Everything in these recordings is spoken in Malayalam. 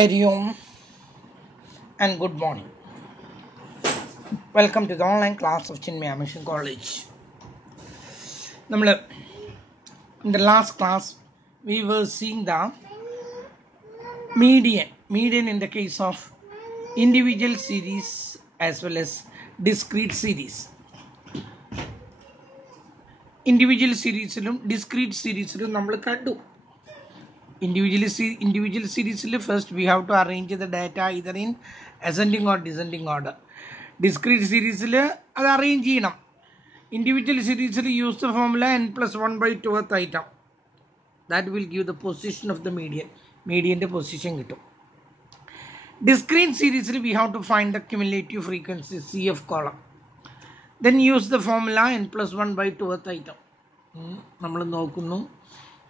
Ariom and good morning. Welcome to the online class of Chinmaya Mission College. In the last class, we were seeing the median in the case of individual series as well as discrete series. Individual series and discrete series individual series first we have to arrange the data either in ascending or descending order. Discrete series arrange individual series use the formula n plus 1 by 2th item. That will give the position of the median the position. Discrete series we have to find the cumulative frequency CF column. Then use the formula n plus 1 by 2th item.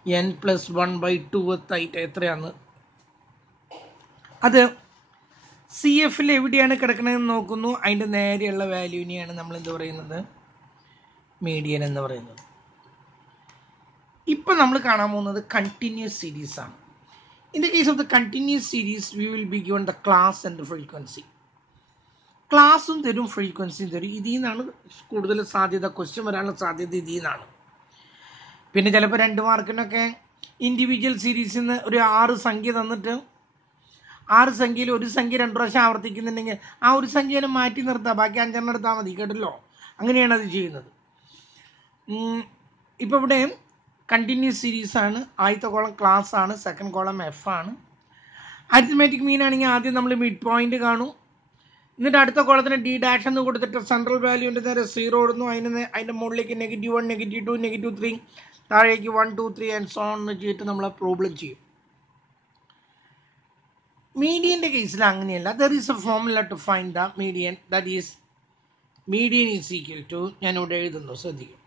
N plus 1 by 2th item എത്രയാണ് അത് സി എഫിൽ എവിടെയാണ് കിടക്കണതെന്ന് നോക്കുന്നു. അതിൻ്റെ നേരെയുള്ള വാല്യൂവിനെയാണ് നമ്മൾ എന്ത് പറയുന്നത്, മീഡിയൻ എന്ന് പറയുന്നത്. ഇപ്പം നമ്മൾ കാണാൻ പോകുന്നത് കണ്ടിന്യൂസ് സീരീസ് ആണ്. In the case of the continuous series we will be given the class and frequency. ക്ലാസ്സും തരും ഫ്രീക്വൻസിയും തരും. ഇതിൽ നിന്നാണ് കൂടുതൽ സാധ്യത, ക്വസ്റ്റ്യൻ വരാനുള്ള സാധ്യത ഇതിൽ നിന്നാണ്. പിന്നെ ചിലപ്പോൾ 2 മാർക്കിനൊക്കെ ഇൻഡിവിജ്വൽ സീരീസിൽ നിന്ന് ഒരു 6 സംഖ്യ തന്നിട്ട് 6 സംഖ്യയിൽ ഒരു സംഖ്യ 2 പ്രാവശ്യം ആവർത്തിക്കുന്നുണ്ടെങ്കിൽ ആ ഒരു സംഖ്യനെ മാറ്റി നിർത്താം, ബാക്കി 5 എടുത്താൽ മതി, കേട്ടല്ലോ. അങ്ങനെയാണ് അത് ചെയ്യുന്നത്. ഇപ്പോൾ ഇവിടെ കണ്ടിന്യൂസ് സീരീസ് ആണ്. ആദ്യത്തെ കോളം ക്ലാസ് ആണ്, സെക്കൻഡ് കോളം എഫ് ആണ്. അരിത്മെറ്റിക് മീൻ ആണെങ്കിൽ ആദ്യം നമ്മൾ മിഡ് പോയിന്റ് കാണും, എന്നിട്ട് അടുത്ത കോളത്തിന് ഡി ഡാഷ് എന്ന് കൊടുത്തിട്ട് സെൻട്രൽ വാല്യൂവിൻ്റെ നേരെ 0 ഇടുന്നു. അതിൻ്റെ മുകളിലേക്ക് -1, -2, -3, താഴേക്ക് 1, 2, 3 ആൻഡ് സോ ഓൺ എന്ന് ചെയ്തിട്ട് നമ്മൾ പ്രോബ്ലം ചെയ്യും. മീഡിയൻ്റെ കേസിൽ അങ്ങനെയല്ല. There is a formula to find the median. That is median is equal to, ഞാനിവിടെ എഴുതുന്നു, ശ്രദ്ധിക്കും.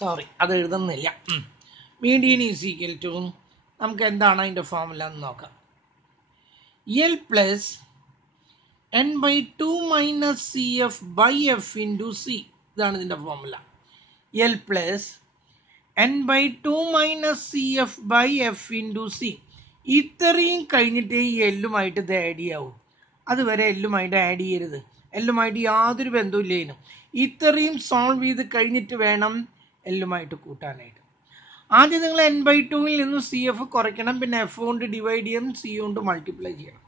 സോറി, അത് എഴുതുന്നില്ല. മീഡിയൻ ഈസ് ഈക്വൽ ടു, നമുക്ക് എന്താണ് അതിൻ്റെ ഫോർമുല എന്ന് നോക്കാം. L plus n by 2 minus CF by F into C. ഇതാണ് ഇതിൻ്റെ formula. L plus n by 2 minus CF by F into C. ഇത്രയും കഴിഞ്ഞിട്ട് ഈ എല്ലുമായിട്ട് ഇത് ആഡ് ചെയ്യാവൂ. അതുവരെ എല്ലുമായിട്ട് ആഡ് ചെയ്യരുത്. എല്ലുമായിട്ട് യാതൊരു ബന്ധവും ഇല്ലേനും. ഇത്രയും സോൾവ് ചെയ്ത് കഴിഞ്ഞിട്ട് വേണം എല്ലുമായിട്ട് കൂട്ടാനായിട്ട്. ആദ്യം നിങ്ങൾ n by 2ൽ നിന്ന് സി എഫ് കുറയ്ക്കണം, പിന്നെ എഫ് കൊണ്ട് ഡിവൈഡ് ചെയ്യണം, സി കൊണ്ട് മൾട്ടിപ്ലൈ ചെയ്യണം.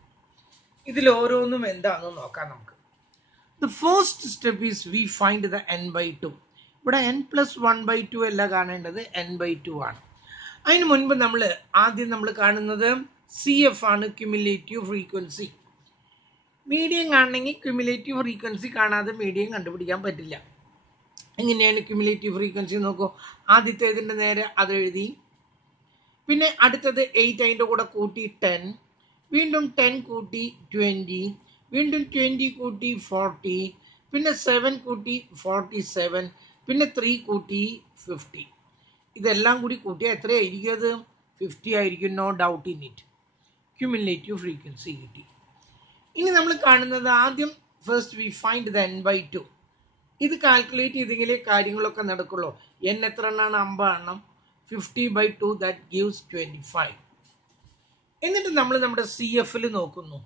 ഇതിൽ ഓരോന്നും എന്താണെന്ന് നോക്കാം നമുക്ക്. The first step is V find the n by 2. ഇവിടെ n plus 1 by 2 അല്ല കാണേണ്ടത്, n by 2 ആണ്. അതിന് മുൻപ് ആദ്യം നമ്മൾ കാണുന്നത് സി എഫ് ആണ്, ക്യുമുലേറ്റീവ് ഫ്രീക്വൻസി. മീഡിയം കാണണമെങ്കിൽ ക്യുമുലേറ്റീവ് ഫ്രീക്വൻസി കാണാതെ മീഡിയം കണ്ടുപിടിക്കാൻ പറ്റില്ല. എങ്ങനെയാണ് ക്യുമുലേറ്റീവ് ഫ്രീക്വൻസി നോക്കൂ. ആദ്യത്തെ ഇതിൻ്റെ നേരെ അത് എഴുതി, പിന്നെ അടുത്തത് 8 അതിൻ്റെ കൂടെ കൂട്ടി 10, വീണ്ടും 10 കൂട്ടി 20, വീണ്ടും 20 കൂട്ടി 40, പിന്നെ 7 കൂട്ടി 47, പിന്നെ 3 കൂട്ടി 50. ഇതെല്ലാം കൂടി കൂട്ടിയാൽ എത്രയായിരിക്കും? അത് 50 ആയിരിക്കും, no doubt in it. Cumulative frequency കിട്ടി. ഇനി നമ്മൾ കാണുന്നത് ആദ്യം first we find the n by 2. ഇത് കാൽക്കുലേറ്റ് ചെയ്തെങ്കിലേ കാര്യങ്ങളൊക്കെ നടക്കുള്ളൂ. n എത്ര എണ്ണമാണ്? 50 എണ്ണം. 50 by 2 ദാറ്റ് ഗീവ്സ് 25. എന്നിട്ട് നമ്മൾ നമ്മുടെ സി എഫിൽ നോക്കുന്നു,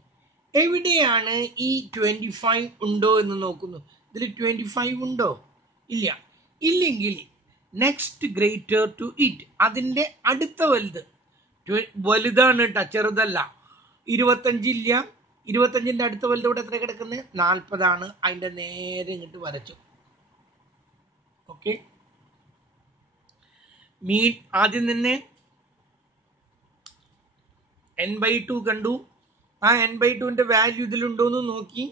എവിടെയാണ് ഈ 25 ഉണ്ടോ എന്ന് നോക്കുന്നു. ഇതിൽ 25 ഉണ്ടോ? ഇല്ല. ഇല്ലെങ്കിൽ നെക്സ്റ്റ് ഗ്രേറ്റർ ടു ഇറ്റ്, അതിൻ്റെ അടുത്ത വലുതാണ് കേട്ടോ, ചെറുതല്ല. 25 ഇല്ല. 25ൻ്റെ അടുത്ത വലുത് ഇവിടെ എത്ര കിടക്കുന്നത്? 40 ആണ്. അതിൻ്റെ നേരെ ഇങ്ങോട്ട് വരച്ചു. ഓക്കെ, ആദ്യം തന്നെ n by 2 കണ്ടു. ആ n by 2ൻ്റെ വാല്യൂ ഇതിലുണ്ടോയെന്ന് നോക്കി.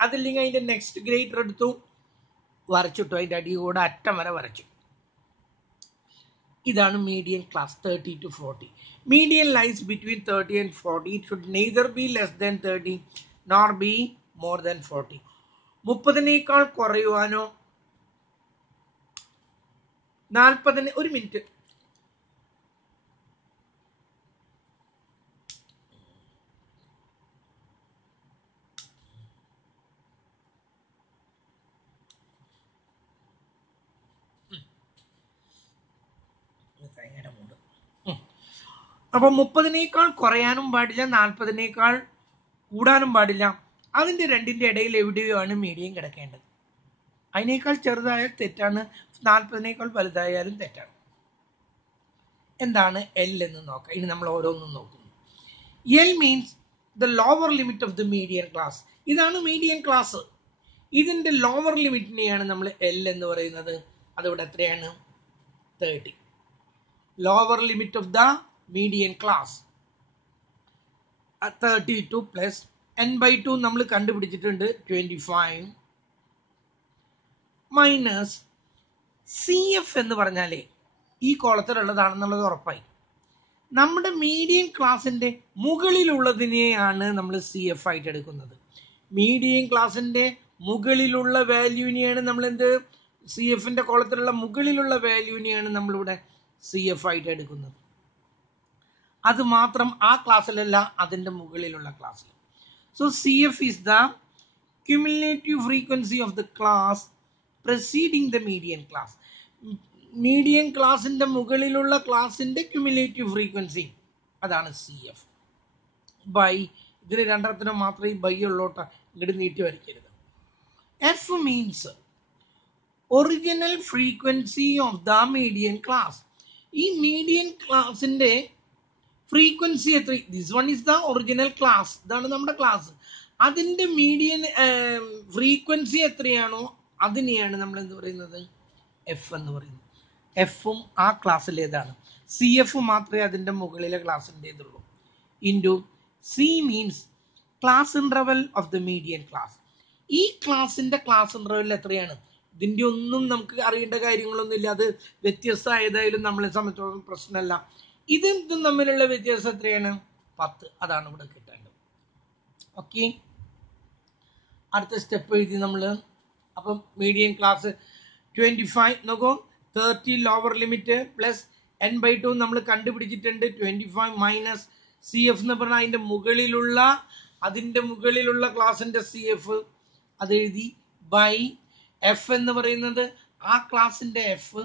അതില്ലെങ്കിൽ അതിൻ്റെ നെക്സ്റ്റ് ഗ്രേറ്റർ എടുത്തു, വരച്ചിട്ടു. അതിൻ്റെ അടി കൂടെ അറ്റം വരെ വരച്ചു. ഇതാണ് median class 30 to 40. Median lies between 30 and 40. It should neither be less than 30 nor be more than 40. 30നേക്കാൾ കുറയുവാനോ 40, ഒരു മിനിറ്റ്, തേങ്ങയുടെ മൂട്. അപ്പം 30-നേക്കാൾ കുറയാനും പാടില്ല, 40-നേക്കാൾ കൂടാനും പാടില്ല. അതിൻ്റെ രണ്ടിൻ്റെ ഇടയിൽ എവിടെയോ ആണ് മീഡിയം കിടക്കേണ്ടത്. അതിനേക്കാൾ ചെറുതായാൽ തെറ്റാണ്, 40-നേക്കാൾ വലുതായാലും തെറ്റാണ്. എന്താണ് എൽ എന്ന് നോക്കാം. ഇനി നമ്മൾ ഓരോന്നും നോക്കുന്നു. L means the lower limit of the median class. ഇതാണ് മീഡിയൻ ക്ലാസ്. ഇതിൻ്റെ ലോവർ ലിമിറ്റിനെയാണ് നമ്മൾ എൽ എന്ന് പറയുന്നത്. അതിവിടെ എത്രയാണ്? 30. Lower limit of the median class 32 plus n/2 നമ്മൾ കണ്ടുപിടിച്ചിട്ടുണ്ട് 25 മൈനസ് സി എഫ് എന്ന് പറഞ്ഞാലേ ഈ കോളത്തിലുള്ളതാണെന്നുള്ളത് ഉറപ്പായി. നമ്മുടെ മീഡിയൻ ക്ലാസിൻ്റെ മുകളിലുള്ളതിനെയാണ് നമ്മൾ സി എഫ് ആയിട്ട് എടുക്കുന്നത്. മീഡിയൻ ക്ലാസിൻ്റെ മുകളിലുള്ള വാല്യൂവിനെയാണ് നമ്മൾ എന്ത്, സി എഫിൻ്റെ കോളത്തിലുള്ള മുകളിലുള്ള വാല്യൂവിനെയാണ് നമ്മളിവിടെ സി എഫ് ആയിട്ട് എടുക്കുന്നത്. അത് മാത്രം ആ ക്ലാസ്സിലല്ല, അതിൻ്റെ മുകളിലുള്ള ക്ലാസ്സിൽ. So C F is the cumulative frequency of the class preceding the median class. Median ക്ലാസിൻ്റെ മുകളിലുള്ള ക്ലാസിൻ്റെ ക്യുമുലേറ്റീവ് ഫ്രീക്വൻസി, അതാണ് സി എഫ്. ബൈ, ഇതിന് രണ്ടെണ്ണത്തിന് മാത്രമേ ബൈ ഉള്ളോട്ട, ഇങ്ങോട്ട് നീട്ടി വരയ്ക്കരുത്. F means original frequency of the median class. ഈ മീഡിയൻ ക്ലാസിൻ്റെ ഫ്രീക്വൻസി എത്ര? This one is the original class, ഇതാണ് നമ്മുടെ ക്ലാസ്. അതിൻ്റെ മീഡിയൻ ഫ്രീക്വൻസി എത്രയാണോ അതിനെയാണ് നമ്മൾ എന്ത് പറയുന്നത്? എഫ് എന്ന് പറയുന്നത്. എഫും ആ ക്ലാസ്സിലേതാണ്. സി എഫ് മാത്രമേ അതിൻ്റെ മുകളിലെ ക്ലാസ്സിൻ്റെതുള്ളൂ. Into C means class interval of the median class. ഈ ക്ലാസ്സിൻ്റെ ക്ലാസ് ഇൻ്റർവെൽ എത്രയാണ്? ഇതിൻ്റെ ഒന്നും നമുക്ക് അറിയേണ്ട കാര്യങ്ങളൊന്നുമില്ല. അത് വ്യത്യസ്തമായതായാലും നമ്മളെ സംബന്ധിച്ചോളം പ്രശ്നമല്ല. ഇതും തമ്മിലുള്ള വ്യത്യാസം എത്രയാണ്? 10. അതാണ് ഇവിടെ കിട്ടേണ്ടത്. ഓക്കെ, അടുത്ത സ്റ്റെപ്പ് എഴുതി നമ്മൾ. അപ്പം മീഡിയൻ ക്ലാസ് 25 നോക്കൂ. 30 ലോവർ ലിമിറ്റ് പ്ലസ് n/2 നമ്മൾ കണ്ടുപിടിച്ചിട്ടുണ്ട്. 25 മൈനസ് സി എഫ് എന്ന് പറഞ്ഞാൽ അതിൻ്റെ മുകളിലുള്ള ക്ലാസിൻ്റെ സി എഫ് അത് എഴുതി. ബൈ എഫ് എന്ന് പറയുന്നത് ആ ക്ലാസിൻ്റെ എഫ്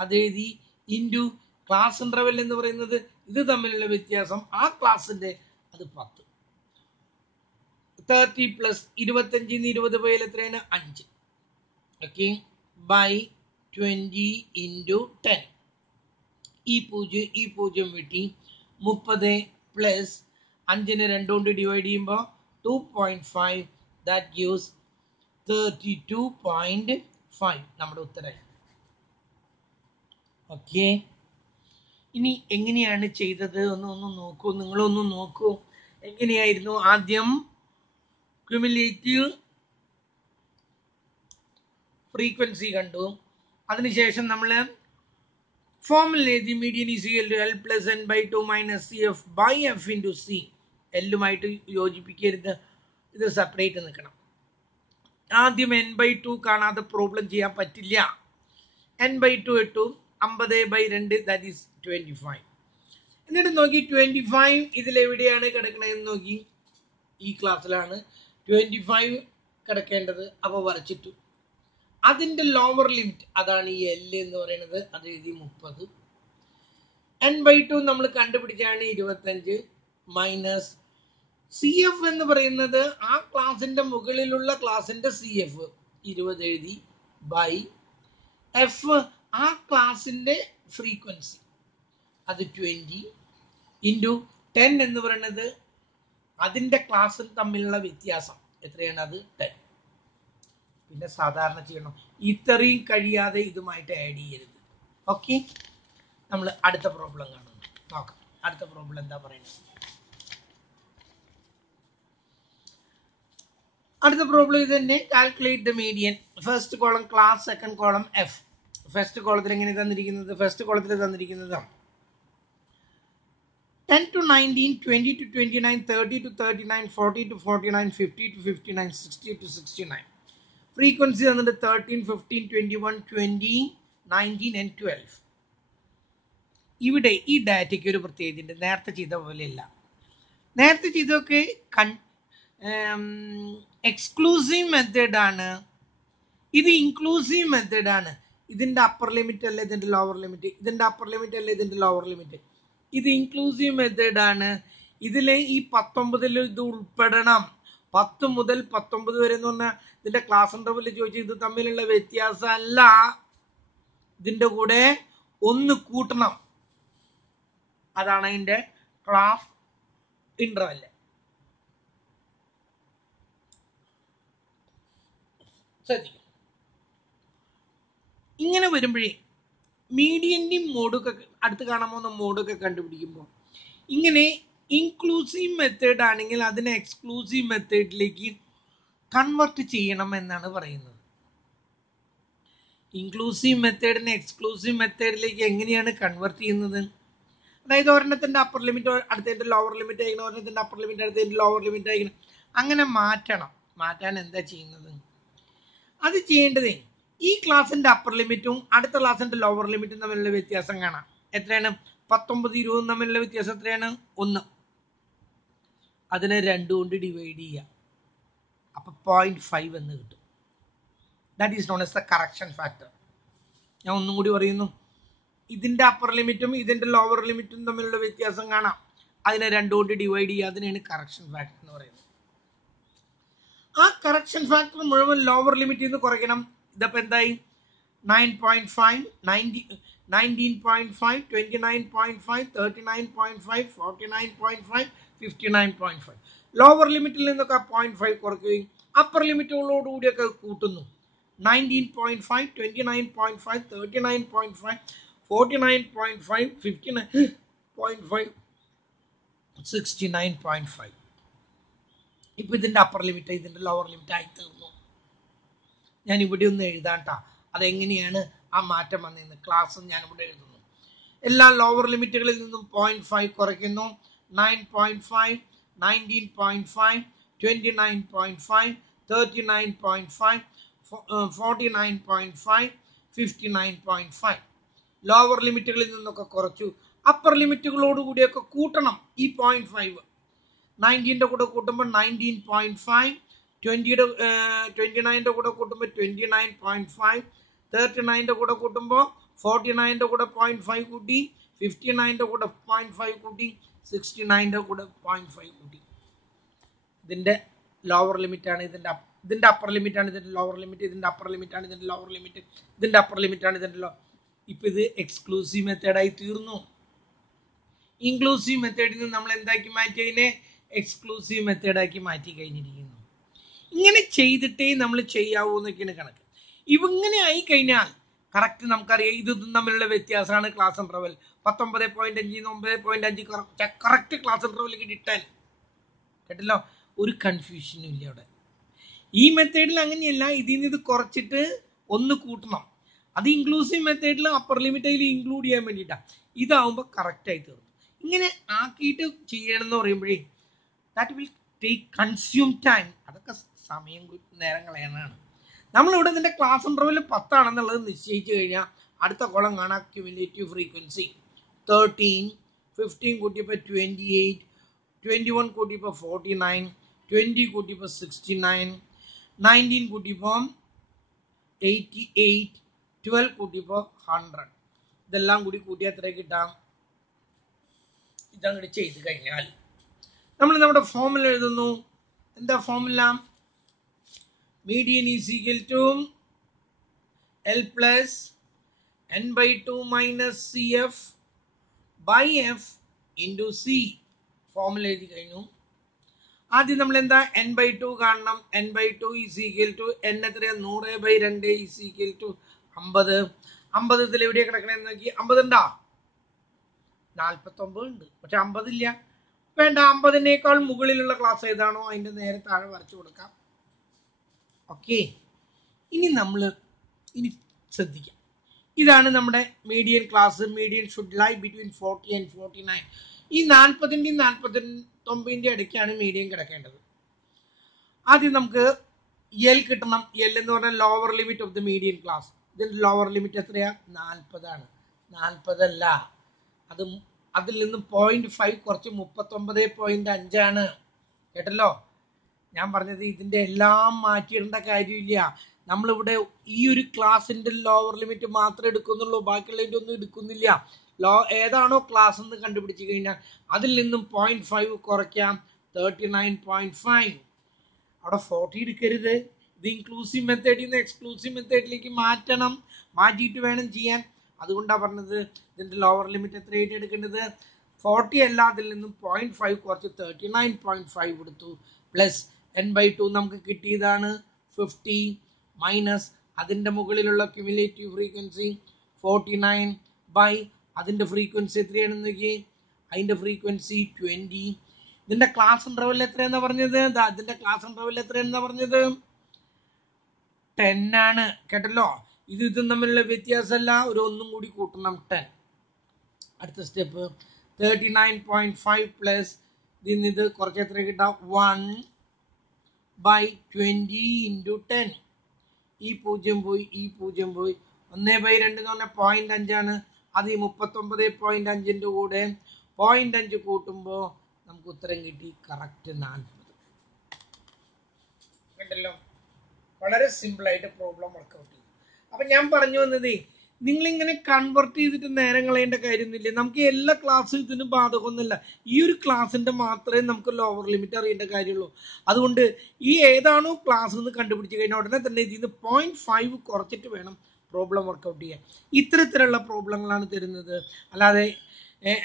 അത് എഴുതി. ഇൻറ്റു ക്ലാസ് ഇൻ്റർവെൽ എന്ന് പറയുന്നത് ഇത് തമ്മിലുള്ള വ്യത്യാസം, ആ ക്ലാസിൻ്റെ അത് 10. 30 പ്ലസ് 25 20 പോയാൽ എത്രയാണ്? 5. Okay, by 20 into 10. ഈ 0 വെട്ടി 30 പ്ലസ് 5നെ 2 കൊണ്ട് ഡിവൈഡ് ചെയ്യുമ്പോൾ 2.5 ദാറ്റ് ഗിവ്സ് 32.5 നമ്മുടെ ഉത്തരം. ഓക്കെ, ഇനി എങ്ങനെയാണ് ചെയ്തത് ഒന്ന് നോക്കൂ, നിങ്ങളൊന്ന് നോക്കൂ. എങ്ങനെയായിരുന്നു? ആദ്യം ക്യുമുലേറ്റീവ് ഫ്രീക്വൻസി കണ്ടു. അതിനുശേഷം നമ്മൾ ഫോർമുല എഴുതി. Median is equal to L plus n/2 minus C F by F into C. എല്ലുമായിട്ട് യോജിപ്പിക്കരുത്, ഇത് സെപ്പറേറ്റ് നിൽക്കണം. ആദ്യം n/2 കാണാതെ പ്രോബ്ലം ചെയ്യാൻ പറ്റില്ല. n/2 ഇട്ടു. 50/2 ദാറ്റ് ഈസ് 25. എന്നിട്ട് നോക്കി 25 ഇതിലെവിടെയാണ് കിടക്കണതെന്ന് നോക്കി. ഈ ക്ലാസ്സിലാണ് 25 കിടക്കേണ്ടത്. അപ്പോൾ വരച്ചിട്ടു. അതിൻ്റെ ലോവർ ലിമിറ്റ് അതാണ് ഈ എൽ എന്ന് പറയുന്നത്. അത് എഴുതി 30. n/2 നമ്മൾ കണ്ടുപിടിച്ചാണ് 25 മൈനസ് സി എഫ് എന്ന് പറയുന്നത് ആ ക്ലാസിൻ്റെ മുകളിലുള്ള ക്ലാസിൻ്റെ സി എഫ് 20 എഴുതി. ബൈ എഫ് ആ ക്ലാസിൻ്റെ ഫ്രീക്വൻസി അത് 20 ഇൻറ്റു 10 എന്ന് പറയുന്നത് അതിൻ്റെ ക്ലാസ്സും തമ്മിലുള്ള വ്യത്യാസം എത്രയാണ്? അത് 10. പിന്നെ സാധാരണ ചെയ്യണം, ഇത്രയും കഴിയാതെ ഇതുമായിട്ട് ആഡ് ചെയ്യരുത്. ഓക്കെ, നമ്മൾ അടുത്ത പ്രോബ്ലം കാണുന്നു. നോക്കാം അടുത്ത പ്രോബ്ലം എന്താ പറയുന്നത്. അടുത്ത പ്രോബ്ലം ഇത് തന്നെ. Calculate the median. First column class, second column F. First കോളത്തിൽ എങ്ങനെ തന്നിരിക്കുന്നത്? ഫസ്റ്റ് കോളത്തിൽ തന്നിരിക്കുന്നത് 10 to 19, 20 to 29, 30 to 39, 40 to 49, 50 to 59, 60 to 69. Frequency തന്നിട്ട് 13, 15, 21, 20, 19 and 12. ഇവിടെ ഈ ഡാറ്റയ്ക്ക് ഒരു പ്രത്യേകത ഉണ്ട്. നേരത്തെ ചെയ്ത പോലെയല്ല. നേരത്തെ ചെയ്തൊക്കെ എക്സ്ക്ലൂസീവ് മെത്തേഡാണ്, ഇത് ഇൻക്ലൂസീവ് മെത്തേഡാണ്. ഇതിൻ്റെ അപ്പർ ലിമിറ്റ് അല്ല ഇതിൻ്റെ ലോവർ ലിമിറ്റ്, ഇതിൻ്റെ അപ്പർ ലിമിറ്റ് അല്ല ഇതിൻ്റെ ലോവർ ലിമിറ്റ്. ഇത് ഇൻക്ലൂസീവ് മെത്തേഡാണ്. ഇതിൽ ഈ 19 ഇത് ഉൾപ്പെടണം. 10 മുതൽ 19 വരെ എന്ന് പറഞ്ഞാൽ ഇതിൻ്റെ ക്ലാസ് ഇൻ്റർവെൽ ചോദിച്ചാൽ ഇത് തമ്മിലുള്ള വ്യത്യാസമല്ല, ഇതിൻ്റെ കൂടെ ഒന്ന് കൂട്ടണം. അതാണ് അതിൻ്റെ ക്ലാസ് ഇൻ്റർവെൽ. ശ്രദ്ധിക്കും. ഇങ്ങനെ വരുമ്പോഴേ മീഡിയൻ്റെയും മോഡൊക്കെ അടുത്ത് കാണാൻ പോകുന്ന മോഡൊക്കെ കണ്ടുപിടിക്കുമ്പോൾ ഇങ്ങനെ ഇൻക്ലൂസീവ് മെത്തേഡ് ആണെങ്കിൽ അതിനെ എക്സ്ക്ലൂസീവ് മെത്തേഡിലേക്ക് കൺവെർട്ട് ചെയ്യണം എന്നാണ് പറയുന്നത്. ഇൻക്ലൂസീവ് മെത്തേഡിനെ എക്സ്ക്ലൂസീവ് മെത്തേഡിലേക്ക് എങ്ങനെയാണ് കൺവെർട്ട് ചെയ്യുന്നത്? അതായത് ഒരെണ്ണത്തിൻ്റെ അപ്പർ ലിമിറ്റ് അടുത്തതിൻ്റെ ലോവർ ലിമിറ്റ് ആയിരിക്കണം, ഒരെണ്ണത്തിൻ്റെ അപ്പർ ലിമിറ്റ് അടുത്തതിൻ്റെ ലോവർ ലിമിറ്റ് ആയിരിക്കണം. അങ്ങനെ മാറ്റാൻ എന്താ ചെയ്യുന്നത്? അത് ചെയ്യേണ്ടതേ ഈ ക്ലാസിൻ്റെ അപ്പർ ലിമിറ്റും അടുത്ത ക്ലാസിൻ്റെ ലോവർ ലിമിറ്റും തമ്മിലുള്ള വ്യത്യാസം കാണാം. എത്രയാണ്? 19, 20 തമ്മിലുള്ള വ്യത്യാസം എത്രയാണ്? 1. അതിനെ 2 കൊണ്ട് ഡിവൈഡ് ചെയ്യുക. അപ്പോൾ 0.5 എന്ന് കിട്ടും. That is known as the correction factor. ഞാൻ ഒന്നും കൂടി പറയുന്നു. ഇതിൻ്റെ അപ്പർ ലിമിറ്റും ഇതിൻ്റെ ലോവർ ലിമിറ്റും തമ്മിലുള്ള വ്യത്യാസം കാണാം. അതിനെ 2 കൊണ്ട് ഡിവൈഡ് ചെയ്യുക. അതിനെയാണ് കറക്ഷൻ ഫാക്ടർ എന്ന് പറയുന്നത്. ആ കറക്ഷൻ ഫാക്ടർ മുഴുവൻ ലോവർ ലിമിറ്റിൽ നിന്ന് കുറയ്ക്കണം. ഇതപ്പോൾ എന്തായി? 9.5, 19.5, 29.5, 39.5, 49.5, 59.5. ലോവർ ലിമിറ്റിൽ നിന്നൊക്കെ 0.5 കുറയ്ക്കുകയും അപ്പർ ലിമിറ്റുകളോടുകൂടിയൊക്കെ കൂട്ടുന്നു. 19.5, 29.5, 39.5, 49.5, 59.5, 69.5. ഇപ്പം ഇതിൻ്റെ അപ്പർ ലിമിറ്റ് ഇതിൻ്റെ ലോവർ ലിമിറ്റ് ആയി തീർന്നു. ഞാൻ ഇവിടെ ഒന്ന് എഴുതാട്ടാ അതെങ്ങനെയാണ് ആ മാറ്റം വന്നതെന്ന്. ക്ലാസ്സും ഞാനിവിടെ എഴുതുന്നു. എല്ലാ ലോവർ ലിമിറ്റുകളിൽ നിന്നും 0.5 കുറയ്ക്കുന്നു. 9.5, 19.5, 29.5, 39.5, 49.5, 59.5. ലോവർ ലിമിറ്റുകളിൽ നിന്നൊക്കെ കുറച്ചു. അപ്പർ ലിമിറ്റുകളോടുകൂടിയൊക്കെ കൂട്ടണം ഈ 0.5. 19ൻ്റെ കൂടെ കൂട്ടുമ്പോൾ 19.5, 29ൻ്റെ കൂടെ കൂട്ടുമ്പോൾ 29.5, 39ൻ്റെ കൂടെ കൂട്ടുമ്പോൾ 49ൻ്റെ കൂടെ 0.5 കൂട്ടി, 59ൻ്റെ കൂടെ 0.5 കൂട്ടി, 69ൻ്റെ കൂടെ 0.5 കൂട്ടി. ഇതിൻ്റെ ലോവർ ലിമിറ്റാണ്, ഇതിൻ്റെ അപ്പർ ലിമിറ്റാണ് ഇതിൻ്റെ ലോവർ ലിമിറ്റ്, ഇതിൻ്റെ അപ്പർ ലിമിറ്റാണ് ഇതിൻ്റെ ലോവർ ലിമിറ്റ്, ഇതിൻ്റെ അപ്പർ ലിമിറ്റാണ് ഇതിൻ്റെ ഇപ്പം ഇത് എക്സ്ക്ലൂസീവ് മെത്തേഡായി തീർന്നു. ഇൻക്ലൂസീവ് മെത്തേഡിൽ നിന്ന് നമ്മൾ എന്താക്കി മാറ്റിയതിനെ എക്സ്ക്ലൂസീവ് മെത്തേഡാക്കി മാറ്റി കഴിഞ്ഞിരിക്കുന്നു. ഇങ്ങനെ ചെയ്തിട്ടേ നമ്മൾ ചെയ്യാവൂ എന്നൊക്കെയാണ് കണക്ക്. ഇങ്ങനെ ആയി കഴിഞ്ഞാൽ കറക്റ്റ് നമുക്കറിയാം ഇതും തമ്മിലുള്ള വ്യത്യാസമാണ് class interval. 19.5, 9.5 correct class interval കിട്ടാൻ കേട്ടല്ലോ. ഒരു കൺഫ്യൂഷനും ഇല്ല അവിടെ. ഈ മെത്തേഡിൽ അങ്ങനെയല്ല. ഇതിൽ നിന്ന് ഇത് കുറച്ചിട്ട് ഒന്ന് കൂട്ടണം. അത് ഇൻക്ലൂസീവ് മെത്തേഡിൽ അപ്പർ ലിമിറ്റ് അതിൽ ഇൻക്ലൂഡ് ചെയ്യാൻ വേണ്ടിയിട്ടാണ്. ഇതാവുമ്പോൾ കറക്റ്റായി തീർന്നു. ഇങ്ങനെ ആക്കിയിട്ട് ചെയ്യണമെന്ന് പറയുമ്പോഴേ that will take consume time. അതൊക്കെ സമയം നേരം കളയാനാണ്. നമ്മളിവിടെ ഇതിൻ്റെ ക്ലാസ് ഇൻ്റർവെൽ 10 ആണെന്നുള്ളത് നിശ്ചയിച്ചു കഴിഞ്ഞാൽ അടുത്ത കോളം കാണാം ക്യുമുലേറ്റീവ് ഫ്രീക്വൻസി 13, 15 കൂട്ടിയപ്പോൾ 28, 21 കൂട്ടിയപ്പോൾ 49, 20 കൂട്ടിയപ്പോൾ 69, 19 കൂട്ടിയപ്പോൾ 88, 12 കൂട്ടിയപ്പോൾ 100. ഇതെല്ലാം കൂടി കൂട്ടിയാൽ എത്ര കിട്ടാം? ഇതങ്ങോട്ട് ചെയ്ത് കഴിഞ്ഞാൽ നമ്മൾ നമ്മുടെ ഫോമുല എഴുതുന്നു. എന്താ formula? Median is equal to L plus n/2 minus CF by F into C. Formula എഴുതി കഴിഞ്ഞു. ആദ്യം നമ്മൾ എന്താ n/2 കാണണം. n/2 is equal to n എത്രയാണ്? 100/2 ഈസ് ഈക്വൽ ടു 50. 50 ഇതിൽ എവിടെയാണ് കിടക്കണമെന്ന് നോക്കി. 50 ഉണ്ടോ? 49 ഉണ്ട്, പക്ഷെ 50 ഇല്ല. വേണ്ട, 50-നേക്കാൾ മുകളിലുള്ള ക്ലാസ് ഏതാണോ അതിൻ്റെ നേരെ താഴെ വരച്ചു കൊടുക്കാം. ഓക്കെ, ഇനി ശ്രദ്ധിക്കാം. ഇതാണ് നമ്മുടെ median class. Median should lie between 40 and 49. ഈ 40ൻ്റെയും 49ൻ്റെ ഇടയ്ക്കാണ് മീഡിയൻ കിടക്കേണ്ടത്. ആദ്യം നമുക്ക് എൽ കിട്ടണം. എൽ എന്ന് പറഞ്ഞാൽ lower limit of the median class. ഇതിൻ്റെ ലോവർ ലിമിറ്റ് എത്രയാ? 40 ആണ്. 40 അല്ല, അതിൽ നിന്ന് 0.5 കുറച്ച് 39.5 ആണ്. കേട്ടല്ലോ, ഞാൻ പറഞ്ഞത് ഇതിൻ്റെ എല്ലാം മാറ്റിയിടേണ്ട കാര്യമില്ല. നമ്മളിവിടെ ഈ ഒരു ക്ലാസിൻ്റെ ലോവർ ലിമിറ്റ് മാത്രമേ എടുക്കുന്നുള്ളൂ, ബാക്കിയുള്ളതിൻ്റെ ഒന്നും എടുക്കുന്നില്ല. ഏതാണോ ക്ലാസ് എന്ന് കണ്ടുപിടിച്ച് കഴിഞ്ഞാൽ അതിൽ നിന്നും 0.5 കുറയ്ക്കാം, 39.5. അവിടെ 40 എടുക്കരുത്. ഇത് ഇൻക്ലൂസീവ് മെത്തേഡിൽ നിന്ന് എക്സ്ക്ലൂസീവ് മെത്തേഡിലേക്ക് മാറ്റിയിട്ട് വേണം ചെയ്യാൻ. അതുകൊണ്ടാണ് പറഞ്ഞത് ഇതിൻ്റെ ലോവർ ലിമിറ്റ് എത്രയായിട്ട് എടുക്കേണ്ടത്? 40 അല്ല, അതിൽ നിന്നും 0.5 കുറച്ച് 39.5 എടുത്തു. പ്ലസ് n/2 നമുക്ക് കിട്ടിയതാണ് 50 മൈനസ് അതിൻ്റെ മുകളിലുള്ള ക്യുമുലേറ്റീവ് ഫ്രീക്വൻസി 49 ബൈ അതിൻ്റെ ഫ്രീക്വൻസി എത്രയാണെന്ന് നോക്കി, അതിൻ്റെ ഫ്രീക്വൻസി 20. ഇതിൻ്റെ ക്ലാസ് ഇൻ്റർവെൽ എത്രയാണെന്ന് പറഞ്ഞത്? ഇതിൻ്റെ ക്ലാസ് ഇൻ്റർവെൽ എത്രയാണെന്ന് പറഞ്ഞത് 10 ആണ്. കേട്ടല്ലോ, ഇതും തമ്മിലുള്ള വ്യത്യാസമല്ല, ഒരു ഒന്നും കൂടി കൂട്ടണം 10. അടുത്ത സ്റ്റെപ്പ് 39.5 പ്ലസ് ഇത് കുറച്ച് എത്ര കിട്ടാം 1/20 × 10. ഈ 0 പോയി, ഈ 0 പോയി. 1/2 എന്ന് പറഞ്ഞാൽ 0.5 ആണ്. അത് ഈ 39.5ൻ്റെ കൂടെ 0.5 കൂട്ടുമ്പോൾ നമുക്ക് ഉത്തരം കിട്ടി കറക്റ്റ് 40. കണ്ടല്ലോ, വളരെ സിമ്പിളായിട്ട് പ്രോബ്ലം വർക്കൗട്ട് ചെയ്യും. അപ്പം ഞാൻ പറഞ്ഞു വന്നത്, നിങ്ങളിങ്ങനെ കൺവെർട്ട് ചെയ്തിട്ട് നേരം കളയേണ്ട കാര്യമൊന്നുമില്ല. നമുക്ക് എല്ലാ ക്ലാസ്സും ഇതിന് ബാധകമൊന്നുമില്ല. ഈ ഒരു ക്ലാസ്സിൻ്റെ മാത്രമേ നമുക്ക് ലോവർ ലിമിറ്റ് അറിയേണ്ട കാര്യമുള്ളൂ. അതുകൊണ്ട് ഈ ഏതാണോ ക്ലാസ് എന്ന് കണ്ടുപിടിച്ച് കഴിഞ്ഞാൽ ഉടനെ തന്നെ ഇതിന് 0.5 കുറച്ചിട്ട് വേണം പ്രോബ്ലം വർക്കൗട്ട് ചെയ്യാൻ. ഇത്തരത്തിലുള്ള പ്രോബ്ലങ്ങളാണ് തരുന്നത്. അല്ലാതെ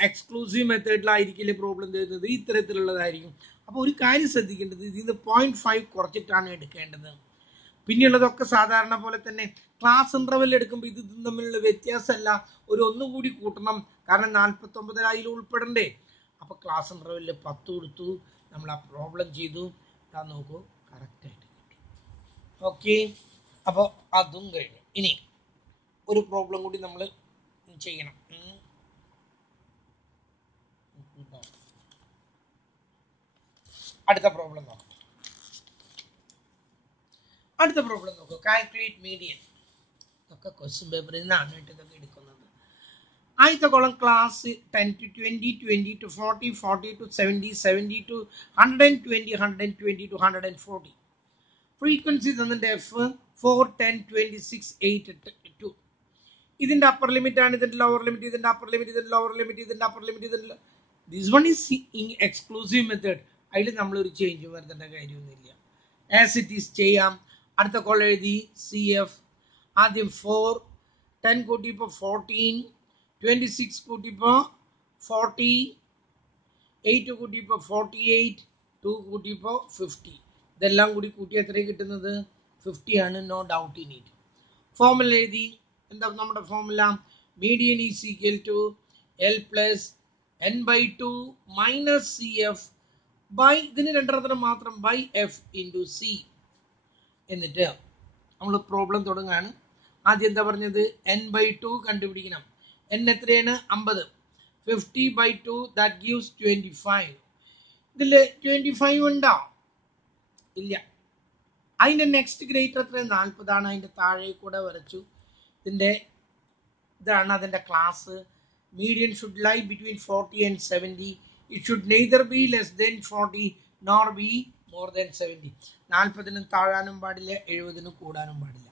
എക്സ്ക്ലൂസീവ് മെത്തേഡിലായിരിക്കില്ലേ പ്രോബ്ലം തരുന്നത്, ഇത്തരത്തിലുള്ളതായിരിക്കും. അപ്പോൾ ഒരു കാര്യം ശ്രദ്ധിക്കേണ്ടത്, ഇതിന് 0.5 കുറച്ചിട്ടാണ് എടുക്കേണ്ടത്. പിന്നെയുള്ളതൊക്കെ സാധാരണ പോലെ തന്നെ ക്ലാസ് ഇൻ്റർവെൽ എടുക്കുമ്പോൾ ഇത് തമ്മിലുള്ള വ്യത്യാസമല്ല, ഒരു ഒന്നുകൂടി കൂട്ടണം. കാരണം 49 അതിൽ ഉൾപ്പെടണ്ടേ. അപ്പോൾ ക്ലാസ് ഇൻ്റർവെല്ലിൽ 10 കൊടുത്തു, നമ്മൾ ആ പ്രോബ്ലം ചെയ്തു. നോക്കൂ, കറക്റ്റായിട്ട് കിട്ടി. ഓക്കെ, അപ്പോൾ അതും കഴിഞ്ഞു. ഇനി ഒരു പ്രോബ്ലം കൂടി നമ്മൾ ചെയ്യണം. അടുത്ത പ്രോബ്ലം നോക്കാം. അടുത്ത പ്രോബ്ലം നോക്കൂ, കാൽക്കുലേറ്റ് മീഡിയൻ. ഇതൊക്കെ ക്വസ്റ്റ്യൻ പേപ്പറിൽ നിന്നാണ് ഇതൊക്കെ എടുക്കുന്നത്. ആദ്യത്തെ column class 10 to 20, 20 to 40, 40 to 70, 70 to 120, 120 to 140. Frequency തന്നിട്ട് F 4, 10, 26, 8, 2. ഇതിൻ്റെ അപ്പർ ലിമിറ്റ് ആണ്, ഇതിൻ്റെ ലോവർ ലിമിറ്റ്, ഇതിൻ്റെ അപ്പർ ലിമിറ്റ്, ഇതിൻ്റെ ലോവർ ലിമിറ്റ്, ഇതിൻ്റെ അപ്പർ ലിമിറ്റ്, ഇതിൻ്റെ this one is exclusive method. അതിൽ നമ്മളൊരു ചേഞ്ച് വരുത്തേണ്ട കാര്യമൊന്നുമില്ല. ആസ് ഇറ്റ് ഈസ് ചെയ്യാം. അടുത്ത കോളം എഴുതി CF. ആദ്യം 4, 10 കൂട്ടിയപ്പോൾ 14, 26 കൂട്ടിയപ്പോൾ 40, 8 കൂട്ടിയപ്പോൾ 48, 2 കൂട്ടിയപ്പോൾ 50. ഇതെല്ലാം കൂടി കൂട്ടി എത്രയാണ് കിട്ടുന്നത്? 50 ആണ്. No doubt in it. Formula എഴുതി. എന്താ നമ്മുടെ formula? Median is equal to L plus n/2 minus CF by, ഇതിന് രണ്ടെണ്ണത്തിന് മാത്രം, ബൈ F ഇൻറ്റു C. എന്നിട്ട് നമ്മൾ പ്രോബ്ലം തുടങ്ങുകയാണ്. ആദ്യം എന്താ പറഞ്ഞത്? n/2 കണ്ടുപിടിക്കണം. n എത്രയാണ്? 50. 50/2 ദാറ്റ് ഗീവ്സ് 25. ഇതിൽ 25 ഉണ്ടോ? ഇല്ല. അതിൻ്റെ നെക്സ്റ്റ് ഗ്രേറ്റർ എത്രയാണ്? 40 ആണ്. അതിൻ്റെ താഴെ കൂടെ വരച്ചു. ഇതാണ് അതിൻ്റെ class. Median should lie between 40 and 70. It should neither be less than 40 nor be more than 70. 40 താഴാനും പാടില്ല, 70 കൂടാനും പാടില്ല.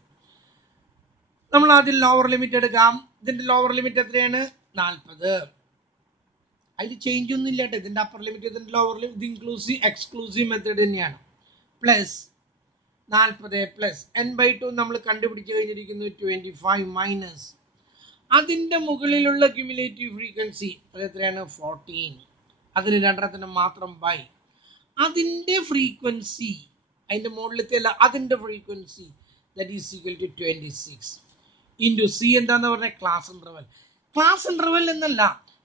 നമ്മൾ ആദ്യം ലോവർ ലിമിറ്റ് എടുക്കാം. ഇതിൻ്റെ ലോവർ ലിമിറ്റ് എത്രയാണ്? 40. അതിൽ ചേഞ്ച് ഒന്നും ഇല്ല കേട്ടോ. ഇതിൻ്റെ അപ്പർ ലിമിറ്റ്, ഇതിൻ്റെ ലോവർ ലിമിറ്റ്, ഇത് എക്സ്ക്ലൂസീവ് മെത്തേഡ് തന്നെയാണ്. പ്ലസ് 40 പ്ലസ് n/2 നമ്മൾ കണ്ടുപിടിച്ച് കഴിഞ്ഞിരിക്കുന്നു 25 മൈനസ് അതിൻ്റെ മുകളിലുള്ള ക്യുമുലേറ്റീവ് ഫ്രീക്വൻസി അത് എത്രയാണ്? 14. അതിന് രണ്ടെണ്ണത്തിന് മാത്രം ബൈ അതിൻ്റെ ഫ്രീക്വൻസി, അതിൻ്റെ മുകളിലത്തെ അല്ല, അതിൻ്റെ frequency that is equal to 26 into C. എന്താന്ന് പറഞ്ഞാൽ ക്ലാസ് ഇൻ്റർവെൽ. ക്ലാസ് ഇൻ്റർവെൽ എന്നല്ല,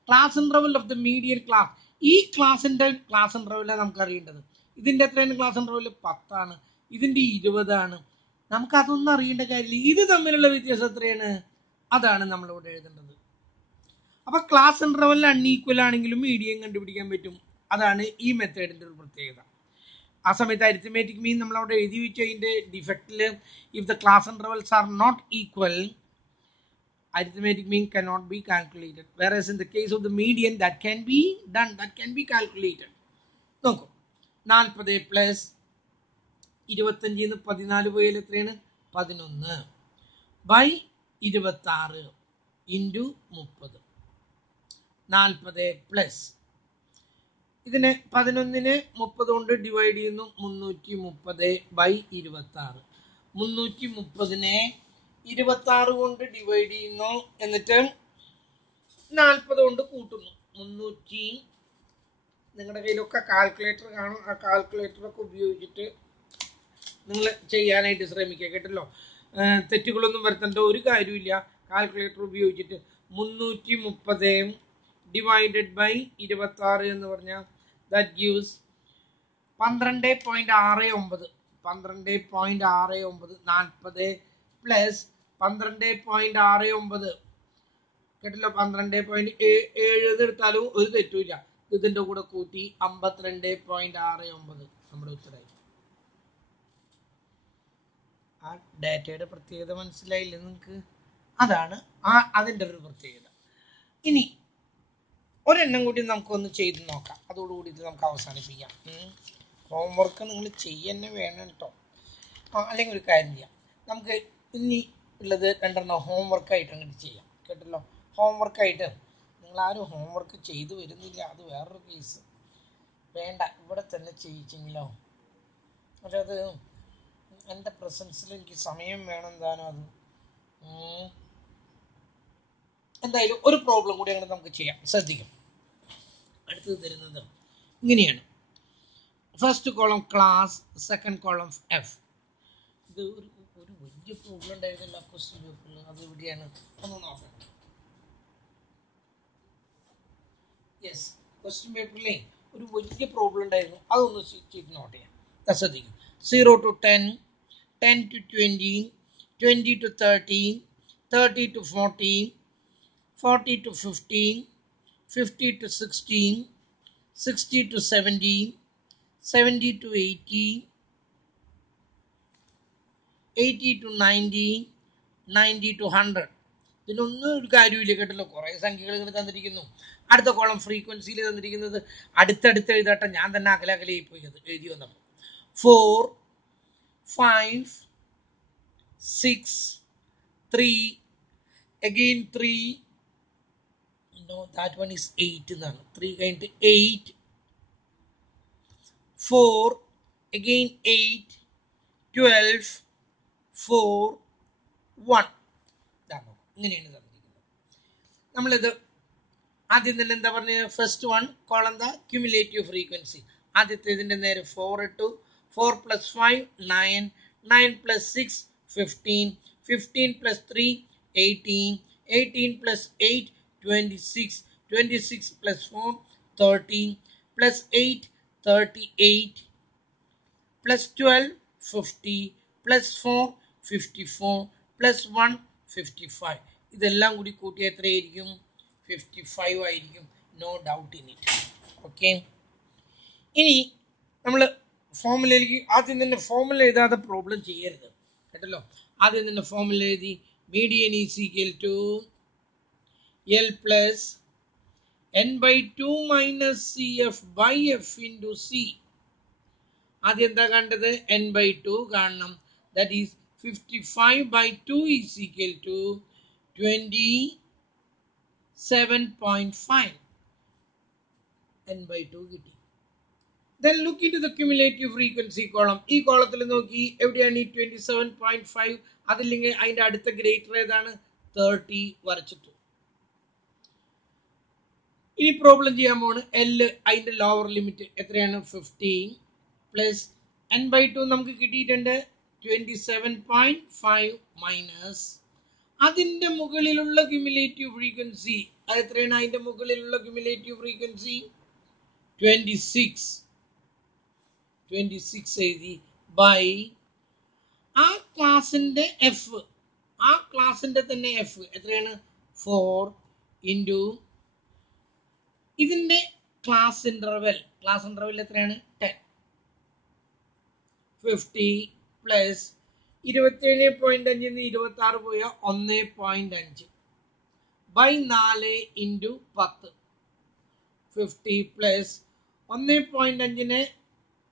class interval of the median class. ഈ ക്ലാസിൻ്റെ ക്ലാസ് ഇൻ്റർവെല്ലാണ് നമുക്ക് അറിയേണ്ടത്. ഇതിൻ്റെ എത്രയാണ് ക്ലാസ് ഇൻ്റർവെൽ? 10 ആണ്. ഇതിൻ്റെ 20 ആണ്. നമുക്കതൊന്നും അറിയേണ്ട കാര്യമില്ല. ഇത് തമ്മിലുള്ള വ്യത്യാസം എത്രയാണ്? അതാണ് നമ്മളിവിടെ എഴുതേണ്ടത്. അപ്പോൾ ക്ലാസ് ഇൻ്റർവെൽ അൺഈക്വൽ ആണെങ്കിലും മീഡിയൻ കണ്ടുപിടിക്കാൻ പറ്റും. അതാണ് ഈ മെത്തേഡിൻ്റെ ഒരു പ്രത്യേകത. ആ സമയത്ത് അരിത്തമാറ്റിക് മീൻ നമ്മളവിടെ എഴുതി വെച്ച് അതിൻ്റെ ഡിഫക്റ്റിൽ if the class intervals are not equal, arithmetic mean cannot be calculated, whereas in the case of the median that can be done, that can be calculated. നോക്കൂ, 40 പ്ലസ് 25 14 പോയാൽ എത്രയാണ്? 11 ബൈ 26 ഇൻറ്റു 30 40 പ്ലസ് ഇതിനെ 11-നെ 30 കൊണ്ട് ഡിവൈഡ് ചെയ്യുന്നു 330 ബൈ 26 330-നെ 26 കൊണ്ട് ഡിവൈഡ് ചെയ്യുന്നു എന്നിട്ട് 40 കൊണ്ട് കൂട്ടുന്നു 300 നിങ്ങളുടെ കയ്യിലൊക്കെ കാൽക്കുലേറ്റർ കാണും ആ കാൽക്കുലേറ്ററൊക്കെ ഉപയോഗിച്ചിട്ട് നിങ്ങൾ ചെയ്യാനായിട്ട് ശ്രമിക്കുക കേട്ടല്ലോ തെറ്റുകളൊന്നും വരുത്തേണ്ട ഒരു കാര്യമില്ല കാൽക്കുലേറ്റർ ഉപയോഗിച്ചിട്ട് 330 ഡിവൈഡഡ് ബൈ 26 എന്ന് പറഞ്ഞാൽ ദാറ്റ് ഗീവ്സ് 12.69 12.69 40 പ്ലസ് 12.69 കേട്ടല്ലോ 12.7 എടുത്താലും ഒരു തെറ്റുമില്ല ഇതിൻ്റെ കൂടെ കൂട്ടി 52.69 നമ്മുടെ ഉത്തരമായി ആ ഡാറ്റയുടെ പ്രത്യേകത മനസ്സിലായില്ലേ നിങ്ങൾക്ക് അതാണ് അതിൻ്റെ ഒരു പ്രത്യേകത ഇനി ഒരെണ്ണം കൂടി നമുക്കൊന്ന് ചെയ്ത് നോക്കാം അതോടുകൂടി ഇത് നമുക്ക് അവസാനിപ്പിക്കാം ഹോംവർക്ക് നിങ്ങൾ ചെയ്യുന്നെ വേണം കേട്ടോ അല്ലെങ്കിൽ ഒരു കാര്യം ചെയ്യാം നമുക്ക് ഇനി ഉള്ളത് രണ്ടെണ്ണം ഹോംവർക്കായിട്ട് അങ്ങോട്ട് ചെയ്യാം കേട്ടല്ലോ ഹോംവർക്കായിട്ട് നിങ്ങളാരും ഹോംവർക്ക് ചെയ്തു വരുന്നില്ല അത് വേറൊരു കേസ് വേണ്ട ഇവിടെ തന്നെ ചെയ്യിച്ചെങ്കിലോ പക്ഷെ അത് എൻ്റെ പ്രസൻസിൽ എനിക്ക് സമയം വേണം എന്താണോ അത് എന്തായാലും ഒരു പ്രോബ്ലം കൂടി അങ്ങനെ നമുക്ക് ചെയ്യാം ശ്രദ്ധിക്കും അടുത്തത് തരുന്നത് ഇങ്ങനെയാണ് first column class second column F ഇത് ഒരു വലിയ പ്രോബ്ലം ഉണ്ടായിരുന്നില്ല ക്വസ്റ്റ്യൻ പേപ്പറിൽ അത് എവിടെയാണ് ഒന്ന് നോക്കാം യെസ് ക്വസ്റ്റ്യൻ പേപ്പറിലെ ഒരു വലിയ പ്രോബ്ലം ഉണ്ടായിരുന്നു അതൊന്ന് ചെയ്ത് നോട്ട് ചെയ്യാം ശ്രദ്ധിക്കും 0 to 10 10 to 20 20 to 30 30 to 40 40 to 50 50 to 60 60 to 70 70 to 80 80 to 90 90 to 100 ഇതിനൊന്നും ഒരു കാര്യമില്ല കേട്ടല്ലോ കുറേ സംഖ്യകൾ ഇങ്ങനെ തന്നിരിക്കുന്നു അടുത്ത കോളം ഫ്രീക്വൻസിയിൽ തന്നിരിക്കുന്നത് അടുത്തടുത്ത് എഴുതട്ടെ ഞാൻ തന്നെ അകലകലയിൽ പോയി എഴുതി വന്നപ്പോൾ 4 5 6 3 again 3 no that one is 8 എന്നാണ് 3 കഴിഞ്ഞിട്ട് 8 4 again 8 12 4 1 ഇങ്ങനെയാണ് തന്നിരിക്കുന്നത് നമ്മളിത് ആദ്യം തന്നെ എന്താ പറഞ്ഞത് first one column the cumulative frequency ആദ്യത്തെ ഇതിൻ്റെ നേരെ 4 ഇട്ടു 4 plus 5 9 9 plus 6 15 15 plus 3 18 18 plus 8 26 26 plus 4 30 plus 8 38 plus 12 50 plus 4 54 plus 1 55 ഇതെല്ലാം കൂടി കൂട്ടിയാൽ എത്രയായിരിക്കും 55 ആയിരിക്കും no doubt in it okay ഇനി നമ്മൾ ഫോമുലയിലേക്ക് ആദ്യം തന്നെ ഫോമുല എഴുതാതെ പ്രോബ്ലം ചെയ്യരുത് കേട്ടല്ലോ ആദ്യം തന്നെ ഫോമുല എഴുതി median is equal to L plus n by 2 minus cf by f into c ആദ്യം എന്താ കണ്ടത് n by 2 കാണണം that is 55 by 2 is equal to 27.5 n by 2 കിട്ടി then look into the cumulative frequency column ഈ കോളത്തിൽ നോക്കി എവിടെയാണ് ഈ 27.5 അതില്ലെങ്കിൽ അതിൻ്റെ അടുത്ത ഗ്രേറ്റർ ഏതാണ് 30 വരച്ചിട്ടു ഇനി പ്രോബ്ലം ചെയ്യാൻ പോണ് L അതിൻ്റെ ലോവർ ലിമിറ്റ് എത്രയാണ് 15 പ്ലസ് n by 2 നമുക്ക് കിട്ടിയിട്ടുണ്ട് 27.5 മൈനസ് അതിൻ്റെ മുകളിലുള്ള ക്യുമുലേറ്റീവ് ഫ്രീക്വൻസി അത് എത്രയാണ് അതിൻ്റെ മുകളിലുള്ള ക്യുമുലേറ്റീവ് ഫ്രീക്വൻസി 26 എഴുതി ബൈ ആ ക്ലാസിൻ്റെ എഫ് ആ ക്ലാസിൻ്റെ തന്നെ എഫ് എത്രയാണ് 4 ഇൻറ്റു ഇതിൻ്റെ ക്ലാസ് ഇൻ്റർവെൽ എത്രയാണ് 10 50 പ്ലസ് 27.5 26 പോയാൽ 1.5 ബൈ 4 ഇൻറ്റു 10 50 പ്ലസ് 1.5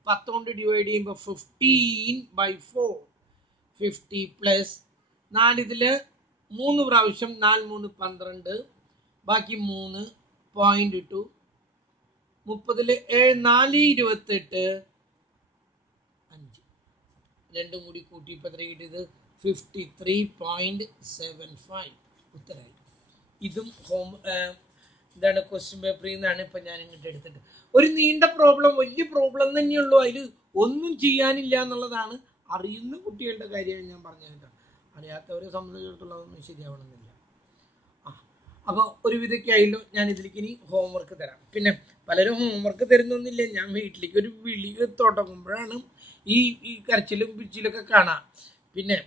10 കൊണ്ട് ഡിവൈഡ് ചെയ്യുമ്പോൾ 15 by 4 50 പ്ലസ് 4 ഇതിൽ 3 പ്രാവശ്യം 4 3 12 ബാക്കി 3 0.2 30 4 28 5 രണ്ടും കൂടി കൂട്ടി ഇപ്പം എത്ര കിട്ടിയത് 53.75 ഉത്തരമായി. ഇതും എന്താണ് ക്വസ്റ്റ്യൻ പേപ്പറിൽ നിന്നാണ് ഇപ്പം ഞാൻ ഇങ്ങോട്ട് എടുത്തിട്ട് ഒരു നീണ്ട പ്രോബ്ലം വലിയ പ്രോബ്ലം തന്നെയുള്ളൂ. അതിൽ ഒന്നും ചെയ്യാനില്ല എന്നുള്ളതാണ്. അറിയുന്ന കുട്ടികളുടെ കാര്യമാണ് ഞാൻ പറഞ്ഞു കേട്ടോ. അറിയാത്തവരെ സംബന്ധിച്ചിടത്തോളം അതൊന്നും ശരിയാവണമെന്നില്ല. അപ്പോൾ ഒരു വിധമൊക്കെ ആയല്ലോ. ഞാൻ ഇതിലേക്ക് ഇനി ഹോംവർക്ക് തരാം. പിന്നെ പലരും ഹോംവർക്ക് തരുന്നൊന്നുമില്ല. ഞാൻ വീട്ടിലേക്ക് ഒരു വിളി തുടങ്ങുമ്പോഴാണ് ഈ കരച്ചിലും പിച്ചിലൊക്കെ കാണാം. പിന്നെ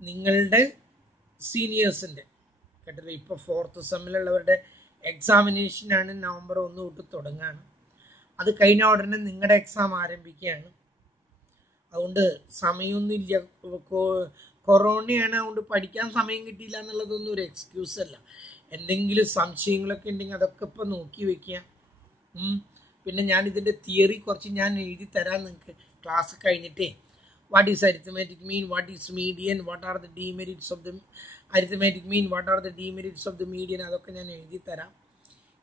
നിങ്ങളുടെ സീനിയേഴ്സിൻ്റെ കേട്ടല്ലോ, ഇപ്പോൾ 4th സെമ്മിലുള്ളവരുടെ എക്സാമിനേഷനാണ് നവംബർ 1 തൊട്ട് തുടങ്ങുകയാണ്. അത് കഴിഞ്ഞ ഉടനെ നിങ്ങളുടെ എക്സാം ആരംഭിക്കുകയാണ്. അതുകൊണ്ട് സമയമൊന്നുമില്ല. കൊറോണയാണ്, അതുകൊണ്ട് പഠിക്കാൻ സമയം കിട്ടിയില്ല എന്നുള്ളതൊന്നും ഒരു എക്സ്ക്യൂസ് അല്ല. എന്തെങ്കിലും സംശയങ്ങളൊക്കെ ഉണ്ടെങ്കിൽ അതൊക്കെ ഇപ്പം നോക്കി വെക്കുക. പിന്നെ ഞാൻ ഇതിൻ്റെ തിയറി കുറച്ച് ഞാൻ എഴുതി തരാം നിങ്ങൾക്ക് ക്ലാസ് കഴിഞ്ഞിട്ടേ. What is arithmetic mean, what is median, what are the demerits of the arithmetic mean, what are the demerits of the median, അതൊക്കെ ഞാൻ എഴുതി തരാം.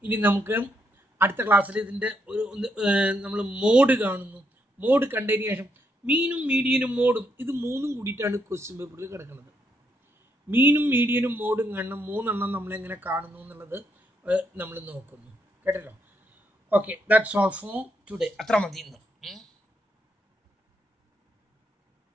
ഇനി നമുക്ക് അടുത്ത ക്ലാസ്സിൽ ഇതിൻ്റെ നമ്മൾ മോഡ് കാണുന്നു. മോഡ് കണ്ടതിന് ശേഷം മീനും മീഡിയനും മോഡും ഇത് മൂന്നും കൂടിയിട്ടാണ് ക്വസ്റ്റ്യൻ പേപ്പറിൽ കിടക്കുന്നത്. മീനും മീഡിയനും മോഡും കാണണം. 3 എണ്ണം നമ്മളെങ്ങനെ കാണുന്നു എന്നുള്ളത് നമ്മൾ നോക്കുന്നു. കേട്ടല്ലോ. Okay, that's all for today. അത്ര മതി ഇന്ന്.